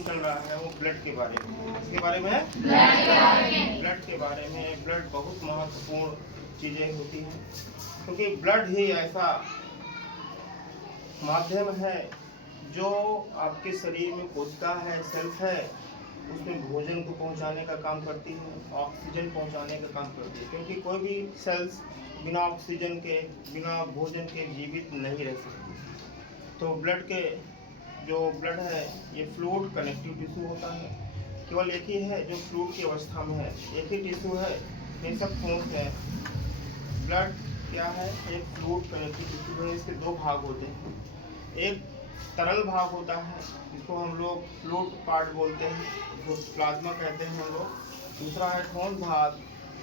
Session चल रहा है वो ब्लड के बारे में। इसके बारे में है ब्लड के बारे में। ब्लड बहुत महत्वपूर्ण चीज़ें होती हैं, क्योंकि ब्लड ही ऐसा माध्यम है जो आपके शरीर में कोशिका है, सेल्स है, उसमें भोजन को पहुंचाने का काम करती है, ऑक्सीजन पहुंचाने का काम करती है, क्योंकि कोई भी सेल्स बिना ऑक्सीजन के, बिना भोजन के जीवित नहीं रह सकती। तो ब्लड के जो ब्लड है ये फ्लूइड कनेक्टिव टिश्यू होता है। केवल एक ही है जो फ्लूइड की अवस्था में है, एक ही टिश्यू है, ये सब ठोस है। ब्लड क्या है? एक फ्लूइड कनेक्टिव टिश्यू है। इसके दो भाग होते हैं, एक तरल भाग होता है जिसको हम लोग फ्लूइड पार्ट बोलते हैं, जो प्लाज्मा कहते हैं हम लोग। दूसरा है ठोस भाग,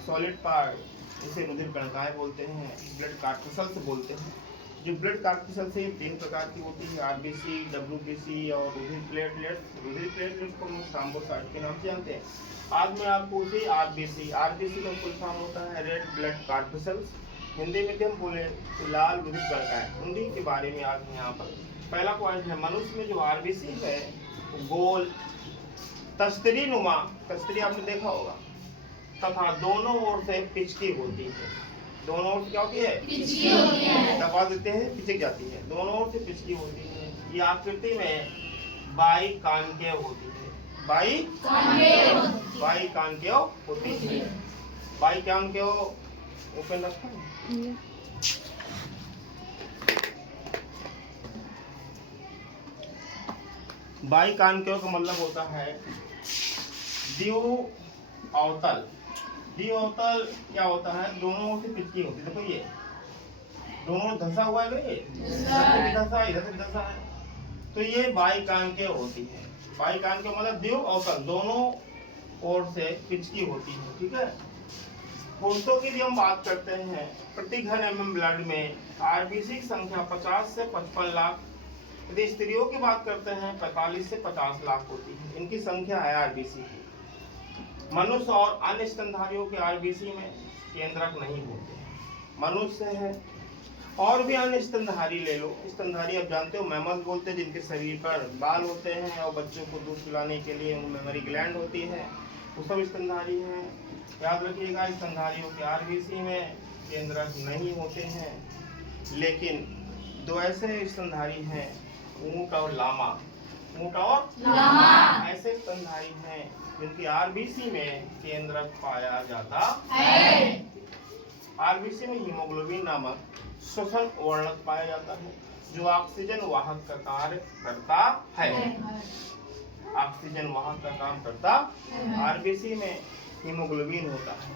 सॉलिड पार्ट, इसे रुधिर कणिकाएं बोलते हैं, ब्लड कार्पस्कल्स बोलते हैं। जो ब्लड कार्पस्कल्स है 3 प्रकार की होती है, आरबीसी, डब्ल्यूबीसी और रुधिर प्लेटलेट्स। रुधिर प्लेटलेट्स को हम थ्रोम्बोसाइट के नाम से जानते हैं। आज मैं आपको उसी आरबीसी का फुल फॉर्म होता है रेड ब्लड कार्पस्कल्स। हिंदी में हम बोले तो लाल रुधिर कणिकाएं, उन्हीं के बारे में आज यहाँ पर पहला पॉइंट है। मनुष्य में जो आरबीसी है गोल तस्तरी नुमा, तस्तरी आपने देखा होगा, तथा दोनों ओर से पिचकी होती है। दोनों ओर से क्या होती है? पिचकी होती है। दबा देते हैं, पिचक जाती है। दोनों ओर से पिचकी होती है। ये आकृति में बाइकानकेव होती है। बाइकानकेव होती है। बाइकानकेव ओपन रखा है। बाइकानकेव का मतलब होता है द्यू अवतल। द्यू अवतल क्या होता है? दोनों ओर से पिचकी होती है। देखो ये दोनों धंसा हुआ है, ये धंसा है, इधर से धंसा है, तो ये बाइकानकेव होती है। बाइकानकेव मतलब द्यू अवतल, दोनों ओर से पिचकी होती है। ठीक है। पुरुषों की भी हम बात करते हैं, प्रति घन mm ब्लड में आरबीसी की संख्या 50 से 55 लाख। यदि स्त्रियों की बात करते हैं 45 से 50 लाख होती है, इनकी संख्या है आरबीसी की। मनुष्य और अन्य स्तनधारियों के आरबीसी में केंद्रक नहीं होते। मनुष्य है और भी अन्य स्तनधारी ले लो। स्तनधारी आप जानते हो मैमल्स बोलते हैं, जिनके शरीर पर बाल होते हैं और बच्चों को दूध पिलाने के लिए उनमें मेमोरी ग्लैंड होती है, वो सब स्तनधारी हैं। याद रखिएगा, स्तनधारियों के आरबीसी में केंद्रक नहीं होते हैं। लेकिन दो ऐसे स्तनधारी हैं, ऊंट और लामा। ऊंट और लामा ऐसे स्तनधारी हैं जिनकी आरबीसी में केंद्रक पाया जाता है। आरबीसी में हीमोग्लोबिन नामक श्वसन वर्णक पाया जाता है, जो ऑक्सीजन वाहक का कार्य करता है। ऑक्सीजन वाहक का काम करता। आरबीसी में हीमोग्लोबिन होता है।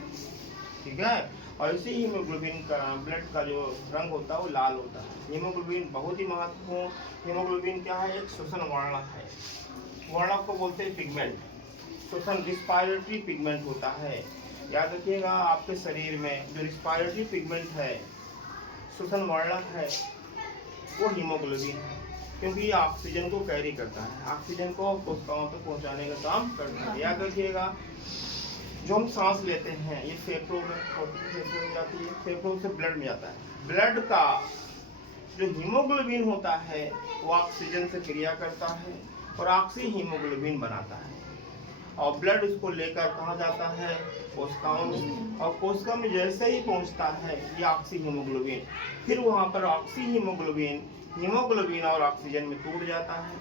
ठीक है। और इसी हीमोग्लोबिन का ब्लड का जो रंग होता है वो लाल होता है। हीमोग्लोबिन बहुत ही महत्वपूर्ण। हीमोग्लोबिन क्या है? एक श्वसन वर्णक है। वर्णक को बोलते हैं पिगमेंट। श्वसन रिस्पायरेटरी पिगमेंट होता है। याद रखिएगा, आपके शरीर में जो रिस्पायरेटरी पिगमेंट है, श्वसन वर्णक है, वो हीमोग्लोबिन है, क्योंकि ये ऑक्सीजन को कैरी करता है, ऑक्सीजन को कोशिकाओं तक पहुंचाने का काम करता है। याद रखिएगा, जो हम सांस लेते हैं ये फेफड़ों में जाती है, फेफड़ों से ब्लड में जाता है। ब्लड का जो हीमोग्लोबिन होता है वो ऑक्सीजन से क्रिया करता है और ऑक्सी हीमोग्लोबिन बनाता है, और ब्लड उसको लेकर कहाँ जाता है? कोशिकाओं में। और कोशिका में जैसे ही पहुंचता है ये ऑक्सी हीमोग्लोबिन, फिर वहाँ पर ऑक्सी हीमोग्लोबिन और ऑक्सीजन में टूट जाता है।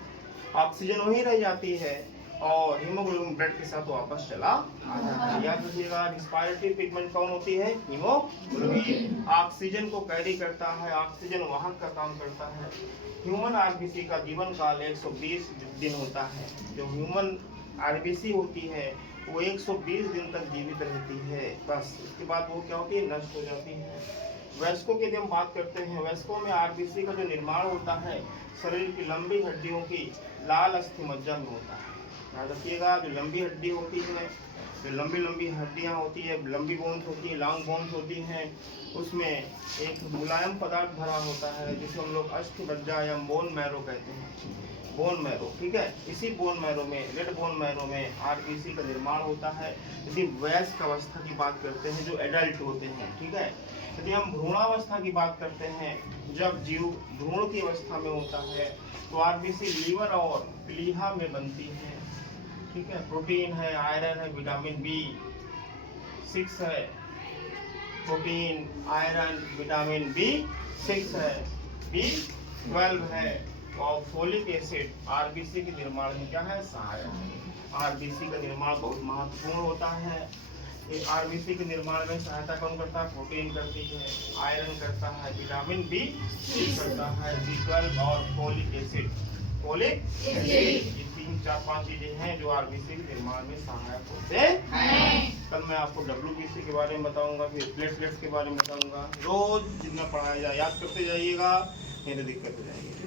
ऑक्सीजन वहीं रह जाती है और हीमोग्लोबिन ब्लड के साथ वापस चला आ जाता है। याद रखिएगा, रिस्पायरेटरी पिगमेंट कौन होती है? हीमोग्लोबिन। ऑक्सीजन को कैरी करता है, ऑक्सीजन वाहक का काम करता है। ह्यूमन आरबीसी का जीवन काल 120 दिन होता है। जो ह्यूमन आरबीसी होती है वो 120 दिन तक जीवित रहती है, बस उसके बाद वो क्या होती है? नष्ट हो जाती है। वयस्कों की यदि हम बात करते हैं, वयस्कों में आरबीसी का जो निर्माण होता है शरीर की लंबी हड्डियों की लाल अस्थि मज्जा में होता है। याद रखिएगा, जो लंबी हड्डी होती है, जो लंबी लंबी हड्डियां होती है, लंबी बोन्स होती है, लॉन्ग बोन्स होती हैं, उसमें एक मुलायम पदार्थ भरा होता है जिसे हम लोग अस्थि मज्जा या बोन मैरो कहते हैं। बोन मैरो, ठीक है। इसी बोन मैरो में, रेड बोन मैरो में आरबीसी का निर्माण होता है। यदि वयस्क अवस्था की बात करते हैं, जो एडल्ट होते हैं, ठीक है। यदि हम भ्रूणावस्था की बात करते हैं, जब जीव भ्रूण की अवस्था में होता है, तो आरबीसी लीवर और प्लीहा में बनती है, ठीक है। प्रोटीन है, आयरन है, विटामिन B6 है, प्रोटीन, आयरन, विटामिन B6 है, B12 है, और फोलिक एसिड आरबीसी के निर्माण में क्या है, सहायक है। आरबीसी का निर्माण बहुत महत्वपूर्ण होता है। ये आरबीसी के निर्माण में सहायता कौन करता है, प्रोटीन करती है, आयरन करता है, विटामिन B6 करता है, B12 और फोलिक एसिड, फोलिक एसिड, ये 3-4-5 चीजें हैं जो आरबीसी के निर्माण में सहायक होते हैं। कल मैं आपको डब्ल्यूबीसी के बारे में बताऊंगा, फिर प्लेटलेट्स के बारे में बताऊंगा। रोज जितना पढ़ाया जाए याद करते जाइएगा, नहीं तो दिक्कत हो जाएगी।